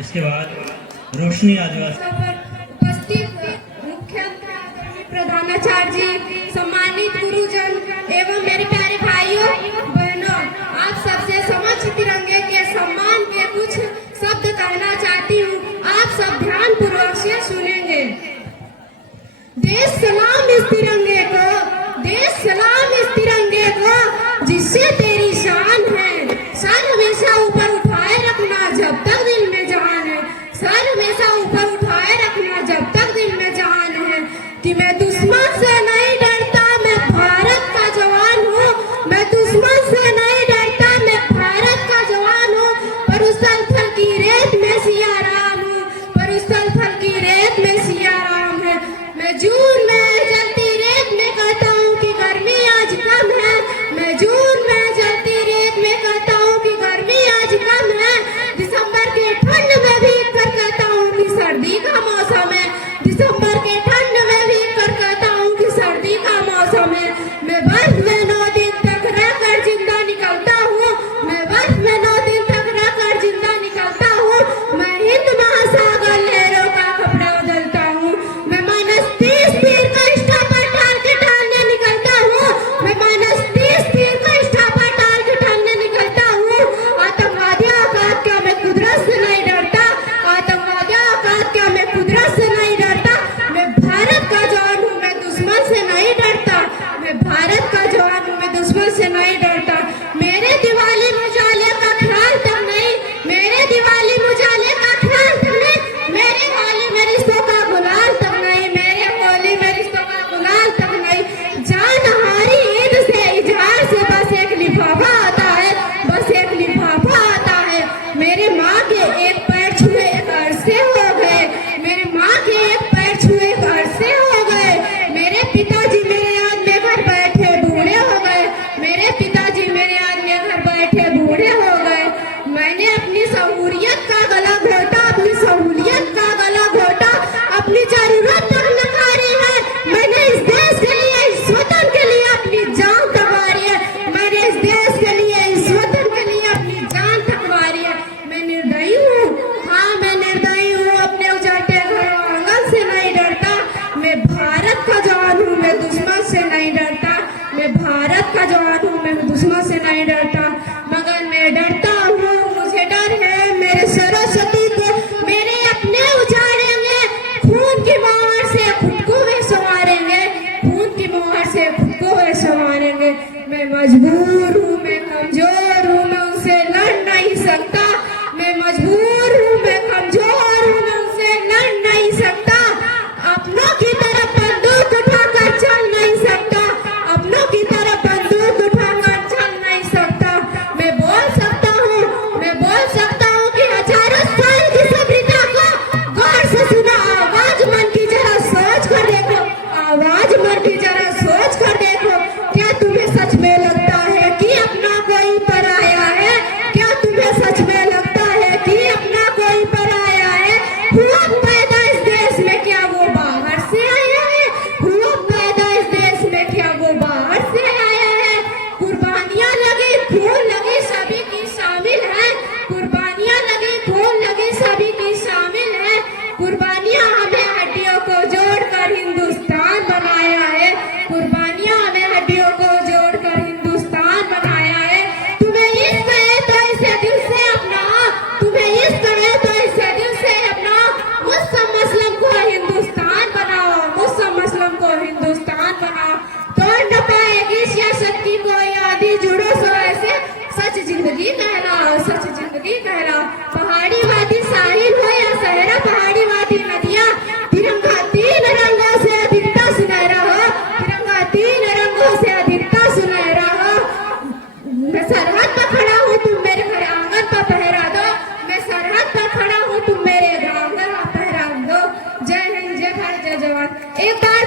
इसके बाद रोशनी आदिवासी उपस्थित मुख्य प्रधानाचार्य जी, सम्मानित गुरुजन एवं मेरे प्यारे भाइयों बहनों, आप सबसे समक्ष तिरंगे के सम्मान के कुछ शब्द कहना चाहती हूँ। आप सब ध्यान पूर्वक से सुनेंगे। देश सलाम इस तिरंगे को, देश सलाम इस तिरंगे को, जिससे तेरी शान है। सर हमेशा ऊपर उठाए रखना जब तक दिल में जान है। सर हमेशा ऊपर उठाए रखना जब तक दिल में जान है। कि मैं दुश्मन से नहीं डरता, मैं भारत का जवान हूँ। मैं दुश्मन से नहीं डरता, मैं भारत का जवान हूँ। पर उस स्थल की रेत में सिया राम हूँ, पर उस स्थल की रेत में सिया राम है। मैं जून में जलती रेत में कहता हूँ कि गर्मी आज कम है। मैं जून में जलती रेत में कहता हूँ कि गर्मी आज कम है। दिसंबर के ठंड में भी कर कहता हूँ कि सर्दी का मौसम है। दिसंबर के ठंड में भी कर कहता हूँ कि सर्दी का मौसम है। मैं बर्फ में 9 दिन तक रहकर जिंदा निकलता हूँ। मैं बर्फ में 9 दिन तक रहकर जिंदा निकलता हूँ। मैं हिंद महासागर लहरों का कपड़ा बदलता हूँ। मैं -30 तीर का स्टापर टाल के ढालने निकलता हूँ। मैं -30 तीर का स्टापर टाल के ढालने निकलता हूँ। आतंकवादियों का क्या मैं कुदरत से नहीं डरता। आतंकवादियों का क्या मैं कुदरत से नहीं डरता। मैं भारत का जवान हूँ, मैं दुश्मन से नहीं डरता। मैं भारत का जवान हूँ, मैं दुश्मन से नहीं डरता। मेरे दिवाली मुजाले का ख्याल तक नहीं, मेरे दिवाली मुजाले का ख्याल तक नहीं। मेरे होली में रिश्तों का गुलाल तक नहीं, मेरे होली में रिश्तों का गुलाल तक नहीं। जान हमारी ईद से इजहार से बस एक लिफाफा आता है, बस एक लिफाफा आता है। मेरे माँ के एक पैर छुए एक अरसे हो गए। मेरे माँ के एक पैर छुए एक अरसे हो गए। मेरे पिताजी मेरे याद में घर बैठे बूढ़े हो गए। मेरे पिताजी मेरे याद में घर बैठे बूढ़े हो गए। मैंने अपनी सहूलियत का गला घोटा, अपनी सहूलियत का गला घोटा, अपनी जरूरत तक नकारी है। मैंने इस देश के लिए, इस वतन के लिए अपनी जान तकवारी है। मैंने इस देश के लिए, इस वतन के लिए अपनी जान तकवारी है। मैं निर्दयी हूँ, हाँ मैं निर्दयी हूँ। अपने उजाटे घर आंगन से नहीं डरता। मैं भारत का जवान हूँ, मैं दुश्मन से नहीं डरता। मैं भारत का जवान हूँ, मैं दुश्मन से नहीं डरता। मगर मैं डरता हूँ, मुझे डर है मेरे सरस्वती को मेरे अपने उजाड़ेंगे। खून की मोहर से खुद को वे संवारेंगे, खून की मोहर से खुद को वे संवारेंगे। मैं मजबूर हूँ, मैं कमजोर हूँ, मैं उनसे लड़ नहीं सकता। मैं मजबूर हूँ, मैं कमजोर हूँ, मैं उनसे लड़ नहीं सकता। अपनों की तरफ बंदूक उठाकर चल नहीं सकता। अपनों की तरफ बंदूक उठाकर चल नहीं सकता। मैं बोल सकता हूँ, मैं बोल सकता हूँ कि हजारों साल की सभ्यता को गौर से सुना। आवाज मन की जरा सोच कर देखो, आवाज मन की जरा सोच कर देखो। क्या तुम्हें सच में लगता है कि अपना कोई पराया है? क्या तुम्हें सच में लगता है कि अपना कोई पराया है? हुआ पैदा इस देश में, क्या वो बाहर से आया है? हुआ पैदा इस देश में, क्या वो बाहर से आया है? कुर्बानियां लगी, खून लगी, सभी की शामिल है। कुर्बानियां लगी, खून लगी, सभी की शामिल है। कुर्बानियां हमें हड्डियों को जोड़कर हिंदुस्तान बनाया है। कुर्बानियां हमें हड्डियों को जोड़कर हिंदुस्तान बनाया है। तुम्हें इश्क है तो इसे दिल से अपनाओ, तुम्हें इश्क है तो इसे दिल से अपनाओ। मुस्लिम मसलम को हिंदुस्तान बनाओ, मुस्लिम मसलम को हिंदुस्तान बनाओ। तोड़ न पाएगी सियासत की कोई आदि, जुड़ो सो ऐसे सच जिंदगी कहलाओ, सच जिंदगी कहलाओ। पहाड़ी वादी साहिल हो या सहरा, पहाड़ी वादी नदियाँ, तिरंगा 3 रंगों से अधिकता सुनहरा हो। तिरंगा 3 रंगों से अधिकता सुनहरा हो। मैं सरहद पर खड़ा हूँ, तुम मेरे घर आंगन पर पहरा दो। मैं सरहद पर खड़ा हूँ, तुम मेरे घर आंगन पर पहरा दो। जय हिंद, जय भारत, जय जवान। एक बार